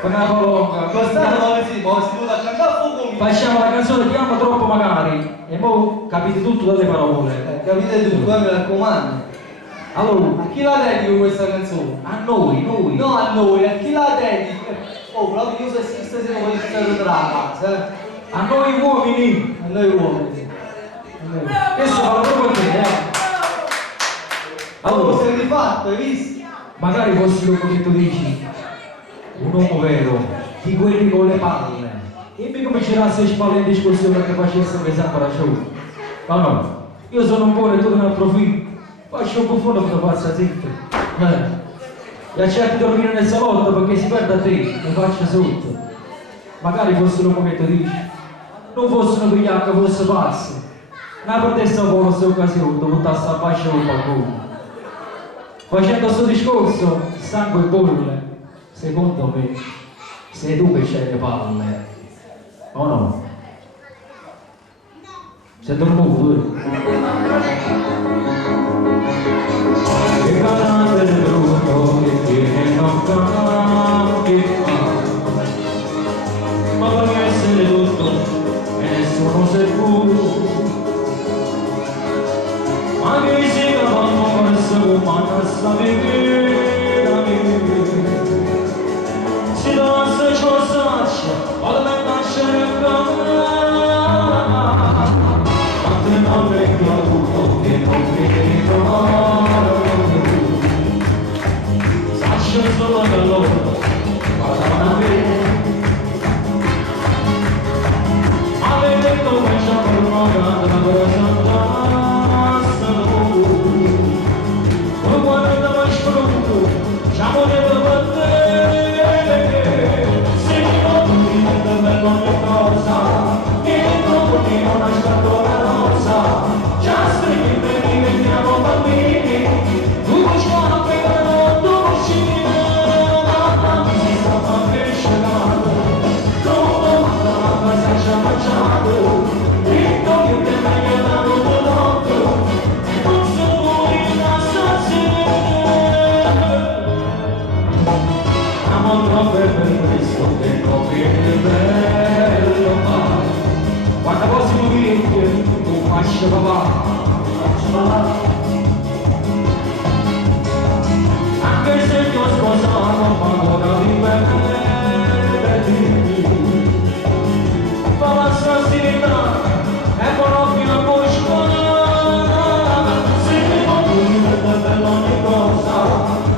con una colonna. Quest'anno si può cantare a fuoco. Facciamo la canzone Ti amo troppo magari e mo capite tutto dalle parole. Capite tutto, mi raccomando. Allora, A chi la dedico questa canzone? a noi. No, a noi, a chi la dedico? Oh, proprio io se stasera voglio stare tra la casa, A noi uomini. A noi uomini. Questo fa proprio con te, Allora, Allora, sei rifatto, hai visto? magari fossi come che tu dici, un uomo vero, di quelli con le palle. E mi cominceranno a spallare in discussione perché facesse pesare la show. Ma no, io sono un buono e tu un altro figlio. Faccio un buffone per passa zitto. E accetti di dormire nel salotto perché si perde a te, mi faccia sotto. Magari fossero come tu dici, non fossero pigliati, fosse pazzi. Ma per te sta buona questa occasione, dovuta sta fascia con qualcuno. Facendo questo discorso, sangue e bolle, secondo me, sei tu che c'hai le palle. O no? Sei dormito, che carattere brutto che tiene non cambi ma voglio essere tutto e nessuno sei tu. Anche se la mamma persa umana sta vivendo si danza ciò saccia o la nascere a quante mamme che ho avuto che non mi trovare saccia solo da loro guarda me avete detto che c'è per una cosa siamo dentro per te, se mi porti per ogni cosa, che dentro di non hai fatto la rosa, già stringi per diventiamo bambini, tu ci vuoi per non uscire, ma mi si sta crescendo, non la cosa ci ha mangiato, e non ti mai dato prodotto, non sono in assassino. Amo per questo che non viene bello mai. Quando fossimo vecchi, tu faccia papà. Anche se ti ho sposato, ma ora mi perdi. Fa la sassinità, e buono fino a buscare. Se mi vuoi per ogni cosa,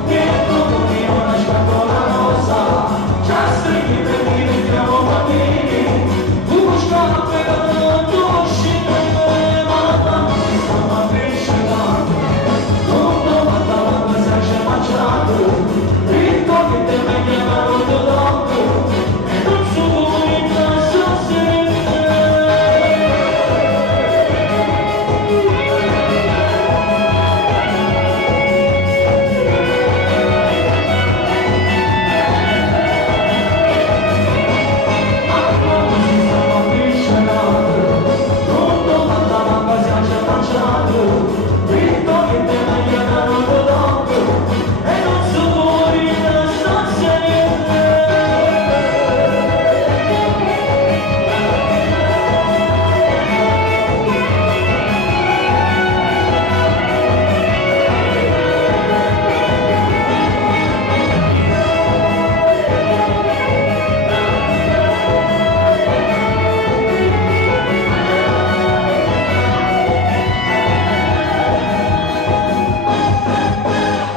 che non mi ho lasciato la rosa, già stringi per diventiamo bambini, tu buscare per non uscire, ma si stava crescendo, non domanda la cosa ci ha mangiato, ricordi te mi chiamano dopo, e non sono in casa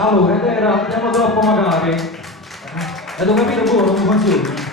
Allora, ed era, andiamo troppo magari. E devo capire buono, non funziona.